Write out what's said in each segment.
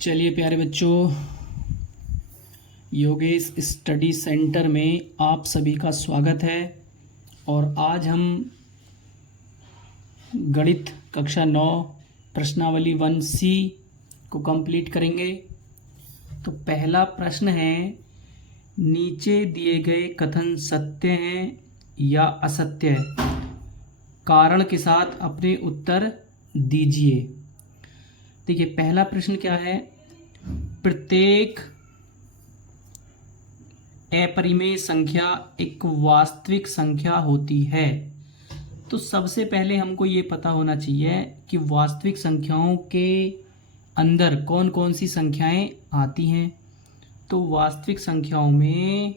चलिए प्यारे बच्चों, योगेश स्टडी सेंटर में आप सभी का स्वागत है। और आज हम गणित कक्षा 9 प्रश्नावली 1C को कंप्लीट करेंगे। तो पहला प्रश्न है, नीचे दिए गए कथन सत्य हैं या असत्य है? कारण के साथ अपने उत्तर दीजिए। देखिए, पहला प्रश्न क्या है, प्रत्येक अपरिमेय संख्या एक वास्तविक संख्या होती है। तो सबसे पहले हमको ये पता होना चाहिए कि वास्तविक संख्याओं के अंदर कौन कौन सी संख्याएं आती हैं। तो वास्तविक संख्याओं में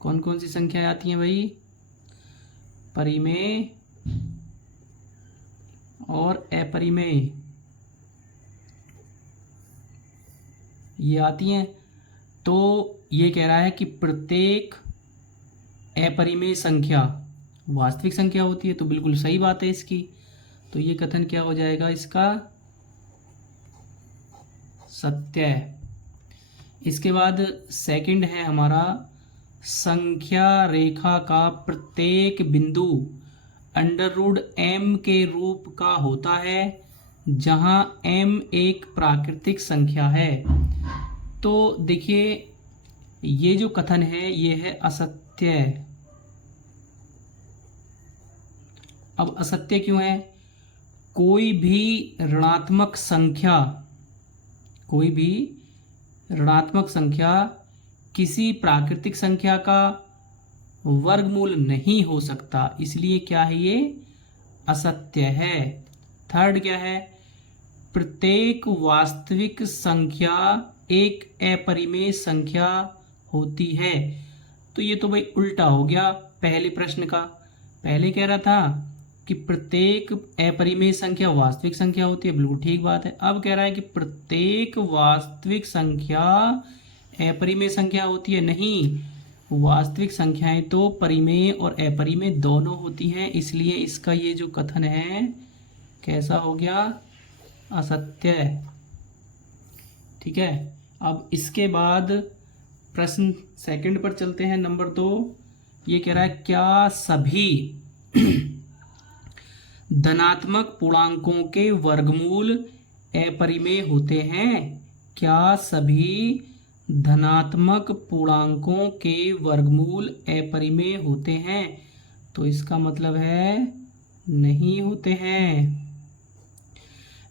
कौन कौन सी संख्याएं आती हैं भाई? परिमेय और अपरिमेय ये आती हैं। तो ये कह रहा है कि प्रत्येक अपरिमेय संख्या वास्तविक संख्या होती है। तो बिल्कुल सही बात है इसकी। तो ये कथन क्या हो जाएगा इसका? सत्य है। इसके बाद सेकंड है हमारा, संख्या रेखा का प्रत्येक बिंदु √m के रूप का होता है जहां m एक प्राकृतिक संख्या है। तो देखिए, ये जो कथन है ये है असत्य। अब असत्य क्यों है? कोई भी ऋणात्मक संख्या किसी प्राकृतिक संख्या का वर्गमूल नहीं हो सकता, इसलिए क्या है ये? असत्य है। थर्ड क्या है, प्रत्येक वास्तविक संख्या एक अपरिमेय संख्या होती है। तो ये तो भाई उल्टा हो गया पहले प्रश्न का। पहले कह रहा था कि प्रत्येक अपरिमेय संख्या वास्तविक संख्या होती है, बिल्कुल ठीक बात है। अब कह रहा है कि प्रत्येक वास्तविक संख्या अपरिमेय संख्या होती है। नहीं, वास्तविक संख्याएं तो परिमेय और अपरिमेय दोनों होती हैं, इसलिए इसका ये जो कथन है कैसा हो गया? असत्य। ठीक है। अब इसके बाद प्रश्न सेकंड पर चलते हैं, नंबर 2। ये कह रहा है, क्या सभी धनात्मक पूर्णांकों के वर्गमूल अपरिमेय होते हैं? क्या सभी धनात्मक पूर्णांकों के वर्गमूल अपरिमेय होते हैं? तो इसका मतलब है नहीं होते हैं।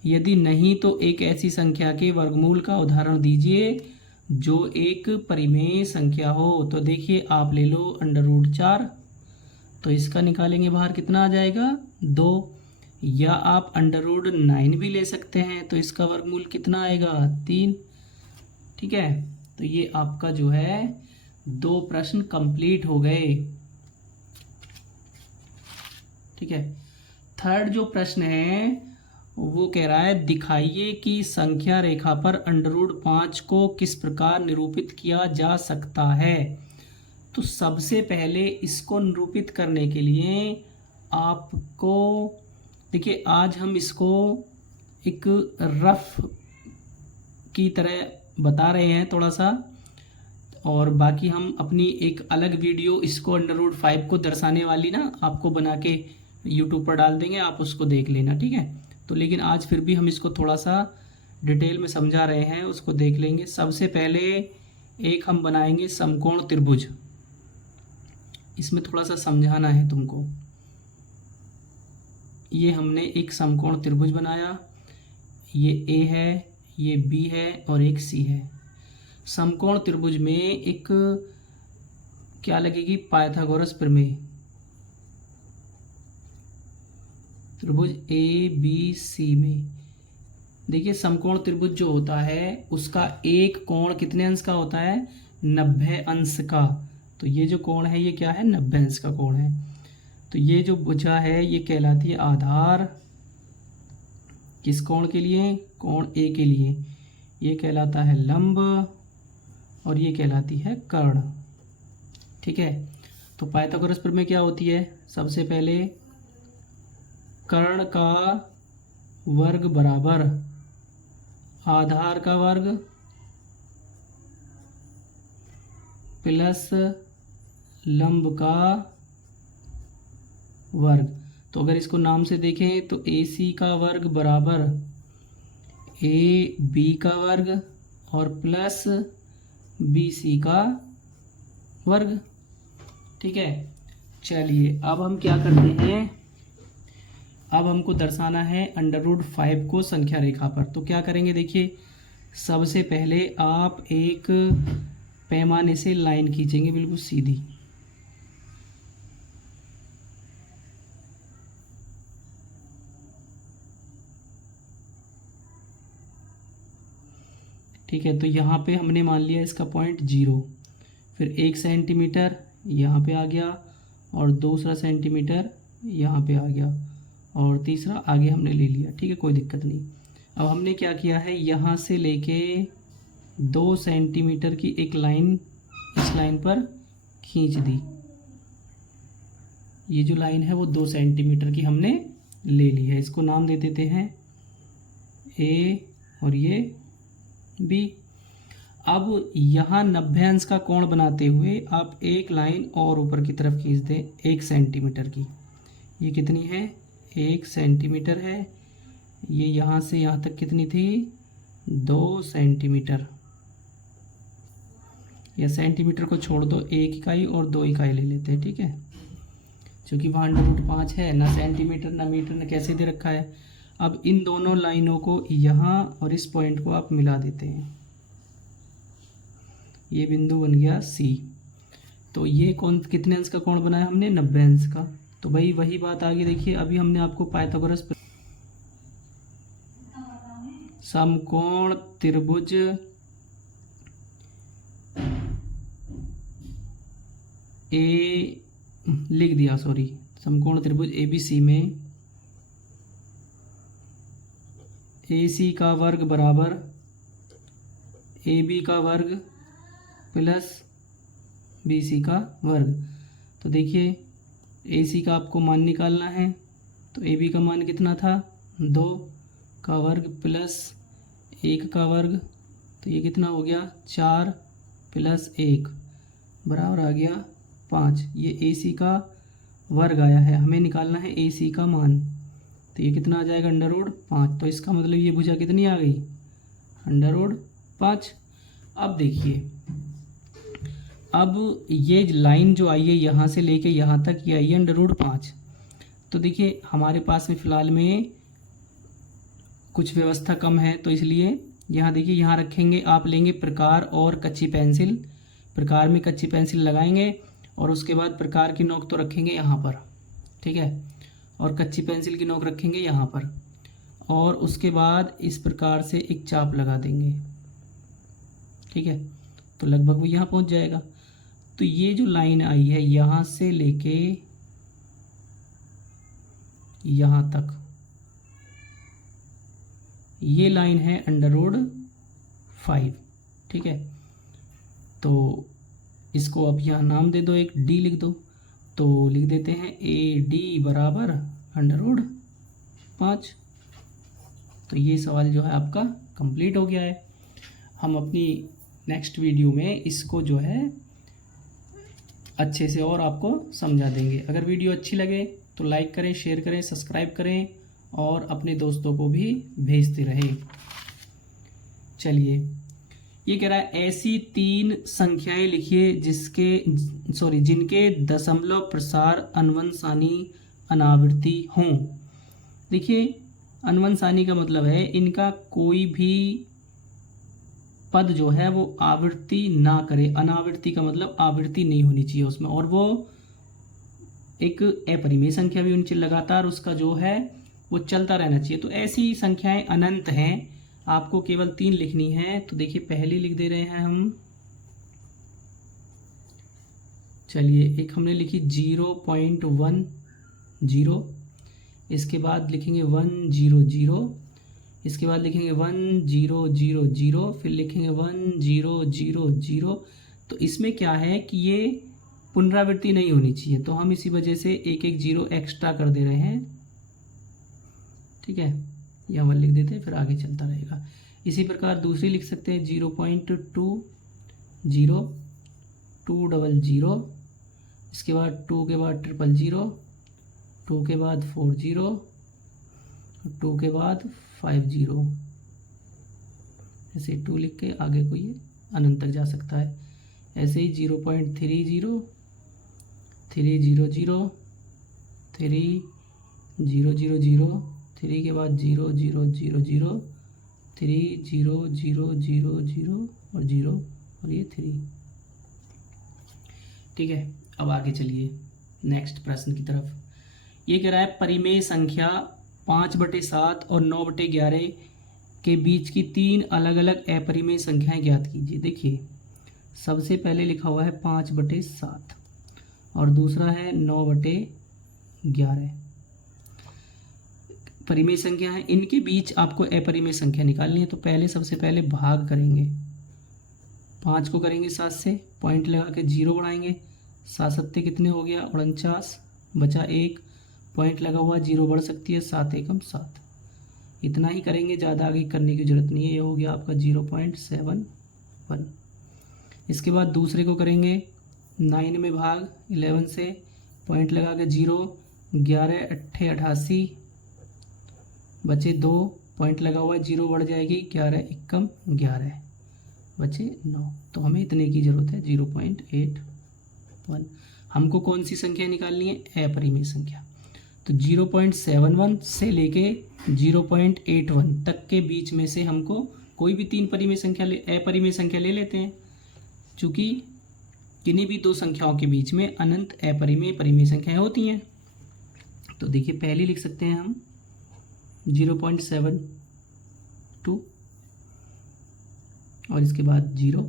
यदि नहीं तो एक ऐसी संख्या के वर्गमूल का उदाहरण दीजिए जो एक परिमेय संख्या हो। तो देखिए, आप ले लो √4, तो इसका निकालेंगे बाहर, कितना आ जाएगा? 2। या आप √9 भी ले सकते हैं, तो इसका वर्गमूल कितना आएगा? 3। ठीक है। तो ये आपका जो है 2 प्रश्न कंप्लीट हो गए। ठीक है। थर्ड जो प्रश्न है वो कह रहा है, दिखाइए कि संख्या रेखा पर √5 को किस प्रकार निरूपित किया जा सकता है। तो सबसे पहले इसको निरूपित करने के लिए आपको देखिए, आज हम इसको एक रफ की तरह बता रहे हैं थोड़ा सा, और बाकी हम अपनी एक अलग वीडियो इसको √5 को दर्शाने वाली ना आपको बना के यूट्यूब पर डाल देंगे, आप उसको देख लेना। ठीक है। तो लेकिन आज फिर भी हम इसको थोड़ा सा डिटेल में समझा रहे हैं, उसको देख लेंगे। सबसे पहले एक हम बनाएंगे समकोण त्रिभुज। इसमें थोड़ा सा समझाना है तुमको। ये हमने एक समकोण त्रिभुज बनाया, ये A है, ये B है और एक C है। समकोण त्रिभुज में एक क्या लगेगी? पाइथागोरस प्रमेय। त्रिभुज ABC में देखिए, समकोण त्रिभुज जो होता है उसका एक कोण कितने अंश का होता है? 90 अंश का। तो ये जो कोण है ये क्या है? 90 अंश का कोण है। तो ये जो भुजा है ये कहलाती है आधार। किस कोण के लिए? कोण A के लिए। ये कहलाता है लंब और ये कहलाती है कर्ण। ठीक है। तो पाइथागोरस प्रमेय क्या होती है? सबसे पहले कर्ण का वर्ग बराबर आधार का वर्ग प्लस लंब का वर्ग। तो अगर इसको नाम से देखें तो AC का वर्ग बराबर AB का वर्ग और प्लस BC का वर्ग। ठीक है, चलिए अब हम क्या करते हैं, अब हमको दर्शाना है √5 को संख्या रेखा पर। तो क्या करेंगे, देखिए सबसे पहले आप एक पैमाने से लाइन खींचेंगे बिल्कुल सीधी। ठीक है, तो यहाँ पे हमने मान लिया इसका पॉइंट 0, फिर 1 सेंटीमीटर यहाँ पे आ गया और दूसरा सेंटीमीटर यहाँ पे आ गया और तीसरा आगे हमने ले लिया। ठीक है, कोई दिक्कत नहीं। अब हमने क्या किया है, यहाँ से लेके 2 सेंटीमीटर की एक लाइन इस लाइन पर खींच दी। ये जो लाइन है वो 2 सेंटीमीटर की हमने ले ली है। इसको नाम दे देते हैं A और ये B। अब यहाँ 90 अंश का कोण बनाते हुए आप एक लाइन और ऊपर की तरफ खींच दें 1 सेंटीमीटर की। ये कितनी है, 1 सेंटीमीटर है। ये यहाँ से यहाँ तक कितनी थी, 2 सेंटीमीटर। या सेंटीमीटर को छोड़ दो, 1 इकाई और 2 इकाई ले लेते हैं। ठीक है, क्योंकि वहाँ √5 है, ना सेंटीमीटर ना मीटर ना कैसे दे रखा है। अब इन दोनों लाइनों को यहाँ और इस पॉइंट को आप मिला देते हैं। ये बिंदु बन गया C। तो ये कौन कितने अंश का कोण बनाया हमने, 90 अंश का। तो भाई वही बात आगे देखिए, अभी हमने आपको पाइथागोरस समकोण त्रिभुज लिख दिया, सॉरी, समकोण त्रिभुज ABC में AC का वर्ग बराबर AB का वर्ग प्लस BC का वर्ग। तो देखिए AC का आपको मान निकालना है, तो AB का मान कितना था, 2 का वर्ग प्लस 1 का वर्ग। तो ये कितना हो गया, 4 प्लस 1 बराबर आ गया 5। ये AC का वर्ग आया है, हमें निकालना है AC का मान। तो ये कितना आ जाएगा, √5। तो इसका मतलब ये भुजा कितनी आ गई, √5। अब देखिए, अब ये लाइन जो आई है यहाँ से लेके यहाँ तक ये आई है √5। तो देखिए हमारे पास में फ़िलहाल में कुछ व्यवस्था कम है, तो इसलिए यहाँ देखिए, यहाँ रखेंगे, आप लेंगे प्रकार और कच्ची पेंसिल। प्रकार में कच्ची पेंसिल लगाएंगे और उसके बाद प्रकार की नोक तो रखेंगे यहाँ पर। ठीक है, और कच्ची पेंसिल की नोक रखेंगे यहाँ पर, और उसके बाद इस प्रकार से एक चाप लगा देंगे। ठीक है, तो लगभग वो यहाँ पहुँच जाएगा। तो ये जो लाइन आई है यहाँ से लेके यहाँ तक, ये लाइन है √5। ठीक है, तो इसको अब यहाँ नाम दे दो, एक D लिख दो। तो लिख देते हैं AD बराबर √5। तो ये सवाल जो है आपका कंप्लीट हो गया है। हम अपनी नेक्स्ट वीडियो में इसको जो है अच्छे से और आपको समझा देंगे। अगर वीडियो अच्छी लगे तो लाइक करें, शेयर करें, सब्सक्राइब करें और अपने दोस्तों को भी भेजते रहें। चलिए, ये कह रहा है ऐसी 3 संख्याएं लिखिए जिनके दशमलव प्रसार अन्वंशानी अनावृत्ति हों। देखिए, अन्वंशानी का मतलब है इनका कोई भी पद जो है वो आवृत्ति ना करे। अनावृत्ति का मतलब आवृत्ति नहीं होनी चाहिए उसमें, और वो एक अपरिमेय संख्या भी उनसे लगातार उसका जो है वो चलता रहना चाहिए। तो ऐसी संख्याएं अनंत हैं, आपको केवल 3 लिखनी है। तो देखिए पहली लिख दे रहे हैं हम, चलिए एक हमने लिखी 0.10, इसके बाद लिखेंगे 100, इसके बाद लिखेंगे 1000, फिर लिखेंगे 1000। तो इसमें क्या है कि ये पुनरावृत्ति नहीं होनी चाहिए, तो हम इसी वजह से एक 0 एक्स्ट्रा कर दे रहे हैं। ठीक है, यहाँ 1 लिख देते हैं, फिर आगे चलता रहेगा। इसी प्रकार दूसरी लिख सकते हैं 0.20, इसके बाद 2 के बाद 000, 2 के बाद 40, 2 के बाद 50, ऐसे 2 लिख के आगे को ये अनंत तक जा सकता है। ऐसे ही 0.30, 300, 3000, 3 के बाद 000, 3000 और 0 और ये 3। ठीक है, अब आगे चलिए नेक्स्ट प्रश्न की तरफ। ये कह रहा है परिमेय संख्या 5/7 और 9/11 के बीच की 3 अलग अलग अपरिमेय संख्याएं ज्ञात कीजिए। देखिए सबसे पहले लिखा हुआ है 5/7 और दूसरा है 9/11 परिमेय संख्या है। इनके बीच आपको अपरिमेय संख्या निकालनी है। तो पहले सबसे पहले भाग करेंगे, 5 को करेंगे 7 से, पॉइंट लगा के 0 बढ़ाएंगे, 7 7 कितने हो गया 49, बचा 1, पॉइंट लगा हुआ 0 बढ़ सकती है, 7 एकम 7। इतना ही करेंगे, ज़्यादा आगे करने की जरूरत नहीं है। ये हो गया आपका 0.71। इसके बाद दूसरे को करेंगे 9 में भाग 11 से, पॉइंट लगा के 0, 11 8 88, बचे 2, पॉइंट लगा हुआ है 0 बढ़ जाएगी, 11 एकम 11, बचे 9। तो हमें इतने की ज़रूरत है 0.81। हमको कौन सी संख्या निकालनी है? अपरिमेय संख्या। तो 0.71 से लेके 0.81 तक के बीच में से हमको कोई भी 3 अपरिमेय संख्या ले लेते हैं, चूँकि किन्हीं भी 2 संख्याओं के बीच में अनंत अपरिमेय परिमेय संख्याएं होती हैं। तो देखिए पहली लिख सकते हैं हम 0.72 और इसके बाद 0,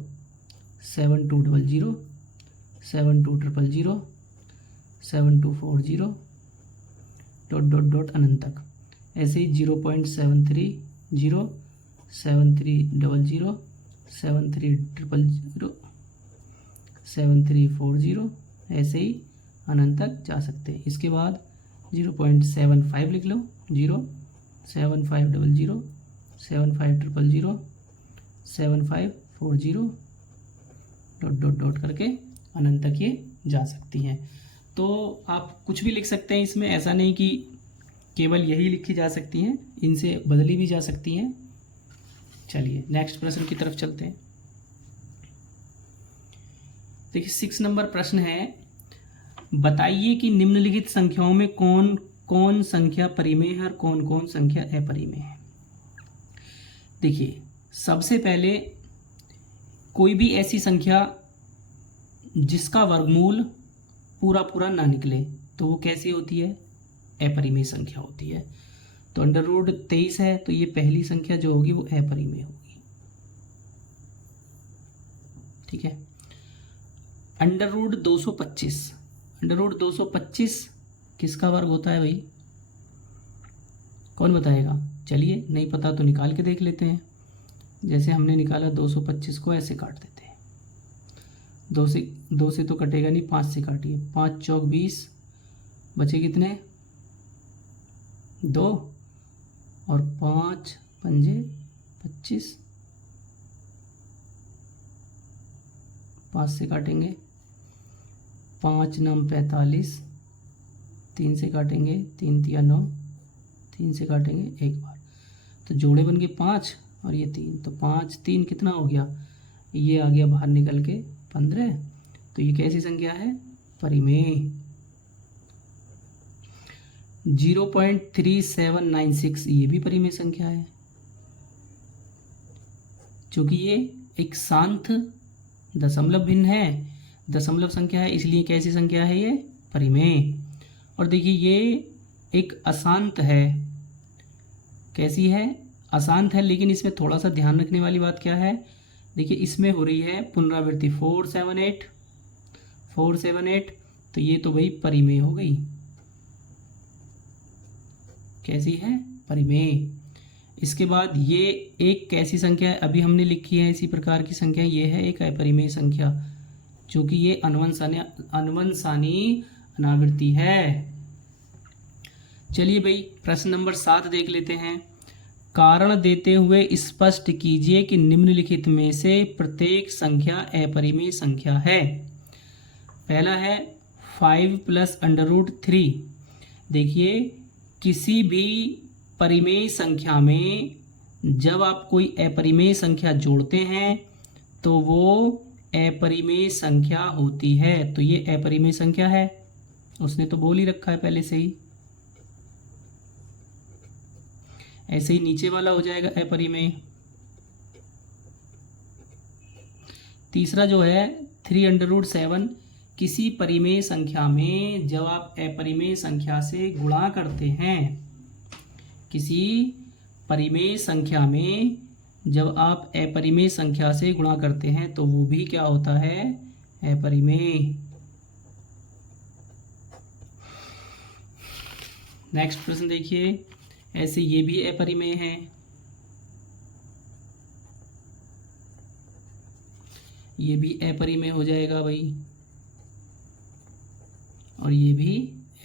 7200, 7200, 7240 ... अनंत तक। ऐसे ही 0.73, 7300, 7300, 7340, ऐसे ही अनंत तक जा सकते हैं। इसके बाद 0.75 लिख लो, 0.7500, 7500, 7540 ... करके अनंत तक ये जा सकती हैं। तो आप कुछ भी लिख सकते हैं इसमें, ऐसा नहीं कि केवल यही लिखी जा सकती हैं, इनसे बदली भी जा सकती हैं। चलिए नेक्स्ट प्रश्न की तरफ चलते हैं। देखिए 6 नंबर प्रश्न है, बताइए कि निम्नलिखित संख्याओं में कौन कौन संख्या परिमेय है और कौन कौन संख्या अपरिमेय है। देखिए सबसे पहले कोई भी ऐसी संख्या जिसका वर्गमूल पूरा पूरा ना निकले तो वो कैसी होती है? अपरिमेय संख्या होती है। तो √23 है, तो ये पहली संख्या जो होगी वो अपरिमेय होगी। ठीक है। √225, √225 किसका वर्ग होता है भाई? कौन बताएगा? चलिए नहीं पता तो निकाल के देख लेते हैं। जैसे हमने निकाला 225 को ऐसे काट देते हैं, 2 से तो कटेगा नहीं, 5 से काटिए, 5 चौक 20, बचे कितने? 2 और 5 पंजे 25, 5 से काटेंगे, 5 9 45, 3 से काटेंगे, 3 3 9, 3 से काटेंगे एक बार, तो जोड़े बन गए 5 और ये 3, तो 5 3 कितना हो गया? ये आ गया बाहर निकल के 15। तो ये कैसी संख्या है? परिमेय। 0.3796 ये भी परिमेय संख्या है, क्योंकि ये एक शांत दशमलव भिन्न है, दशमलव संख्या है, इसलिए कैसी संख्या है? ये परिमेय। और देखिए ये एक अशांत है। कैसी है? अशांत है, लेकिन इसमें थोड़ा सा ध्यान रखने वाली बात क्या है? देखिए इसमें हो रही है पुनरावृत्ति 478, 478, तो ये तो भाई परिमेय हो गई। कैसी है? परिमेय। इसके बाद ये एक कैसी संख्या है? अभी हमने लिखी है इसी प्रकार की संख्या, ये है एक अपरिमेय संख्या, क्योंकि ये अनुवंशानी अनावृत्ति है। चलिए भाई प्रश्न नंबर 7 देख लेते हैं। कारण देते हुए स्पष्ट कीजिए कि निम्नलिखित में से प्रत्येक संख्या अपरिमेय संख्या है। पहला है 5 + √3। देखिए, किसी भी परिमेय संख्या में जब आप कोई अपरिमेय संख्या जोड़ते हैं तो वो अपरिमेय संख्या होती है। तो ये अपरिमेय संख्या है, उसने तो बोल ही रखा है पहले से ही। ऐसे ही नीचे वाला हो जाएगा अपरिमेय। तीसरा जो है 3√7, किसी परिमेय संख्या में जब आप अपरिमेय संख्या से गुणा करते हैं, किसी परिमेय संख्या में जब आप अपरिमेय संख्या से गुणा करते हैं तो वो भी क्या होता है, अपरिमेय। नेक्स्ट प्रश्न देखिए, ऐसे ये भी अपरिमेय है। ये भी अपरिमेय हो जाएगा भाई, और ये भी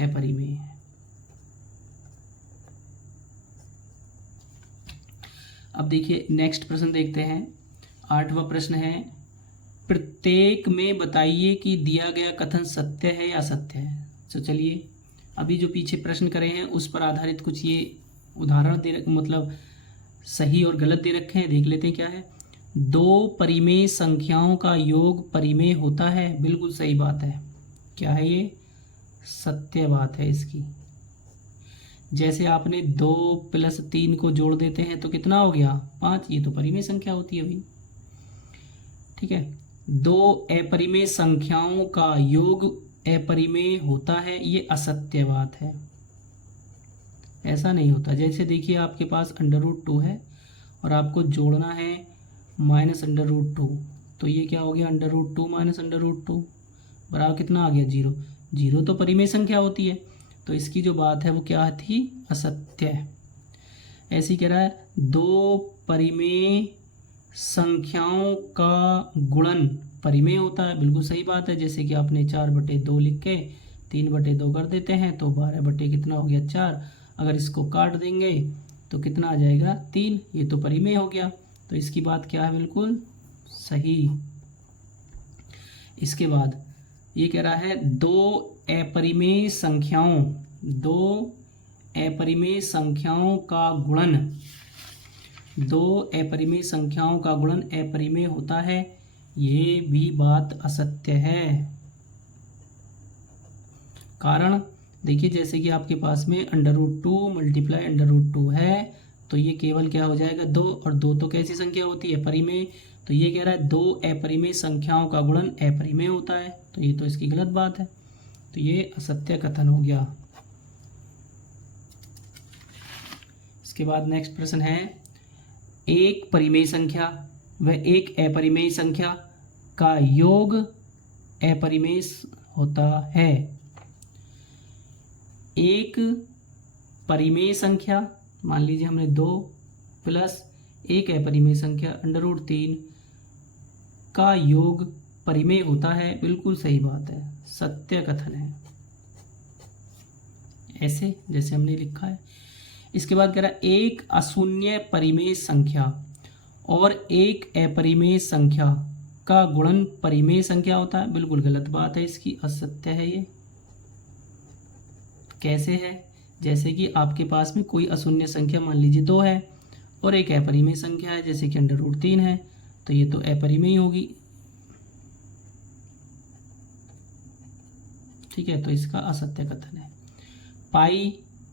अपरिमेय है। अब देखिए नेक्स्ट प्रश्न देखते हैं। 8वां प्रश्न है, प्रत्येक में बताइए कि दिया गया कथन सत्य है या असत्य है। तो चलिए, अभी जो पीछे प्रश्न करे हैं उस पर आधारित कुछ ये उदाहरण मतलब सही और गलत दे रखे हैं, देख लेते हैं क्या है। 2 परिमेय संख्याओं का योग परिमेय होता है। बिल्कुल सही बात है। क्या है ये, सत्य बात है इसकी। जैसे आपने 2 + 3 को जोड़ देते हैं तो कितना हो गया, 5। ये तो परिमेय संख्या होती है भाई। ठीक है, 2 अपरिमेय संख्याओं का योग अपरिमेय होता है, ये असत्य बात है। ऐसा नहीं होता। जैसे देखिए आपके पास √2 है और आपको जोड़ना है -√2, तो ये क्या हो गया, √2 - √2 बराबर कितना आ गया, 0। 0 तो परिमेय संख्या होती है, तो इसकी जो बात है वो क्या थी, असत्य। ऐसे ही कह रहा है 2 परिमेय संख्याओं का गुणन परिमेय होता है। बिल्कुल सही बात है। जैसे कि आपने 4/2 लिख के 3/2 कर देते हैं तो 12 कितना हो गया, 4। अगर इसको काट देंगे तो कितना आ जाएगा, 3। ये तो परिमेय हो गया, तो इसकी बात क्या है, बिल्कुल सही। इसके बाद ये कह रहा है 2 अपरिमेय संख्याओं का गुणन, 2 अपरिमेय संख्याओं का गुणन अपरिमेय होता है। ये भी बात असत्य है। कारण देखिए, जैसे कि आपके पास में √2 × √2 है, तो ये केवल क्या हो जाएगा, 2। और 2 तो कैसी संख्या होती है, परिमेय। तो ये कह रहा है 2 अपरिमेय संख्याओं का गुणन अपरिमेय होता है, तो ये तो इसकी गलत बात है। तो ये असत्य कथन हो गया। इसके बाद नेक्स्ट प्रश्न है, एक परिमेय संख्या व एक अपरिमेय संख्या का योग अपरिमेय होता है। एक परिमेय संख्या, मान लीजिए हमने 2 + एक अपरिमेय संख्या √3 का योग परिमेय होता है। बिल्कुल सही बात है, सत्य कथन है, ऐसे जैसे हमने लिखा है। इसके बाद कह रहा है एक अशून्य परिमेय संख्या और एक अपरिमेय संख्या का गुणन परिमेय संख्या होता है। बिल्कुल गलत बात है इसकी, असत्य है ये। कैसे है, जैसे कि आपके पास में कोई अशून्य संख्या मान लीजिए 2 है और एक अपरिमेय संख्या है जैसे कि √3 है, तो ये तो अपरिमेय होगी। ठीक है, तो इसका असत्य कथन है। पाई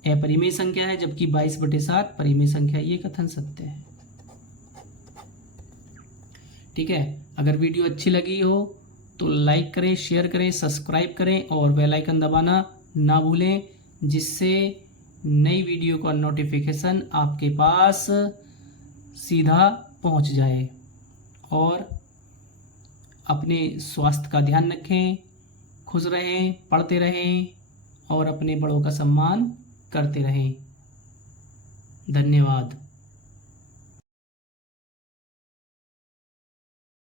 अपरिमेय संख्या है जबकि 22/7 परिमेय संख्या, ये कथन सत्य है। ठीक है, अगर वीडियो अच्छी लगी हो तो लाइक करें, शेयर करें, सब्सक्राइब करें और बेल आइकन दबाना ना भूलें, जिससे नई वीडियो का नोटिफिकेशन आपके पास सीधा पहुंच जाए। और अपने स्वास्थ्य का ध्यान रखें, खुश रहें, पढ़ते रहें और अपने बड़ों का सम्मान करते रहें। धन्यवाद।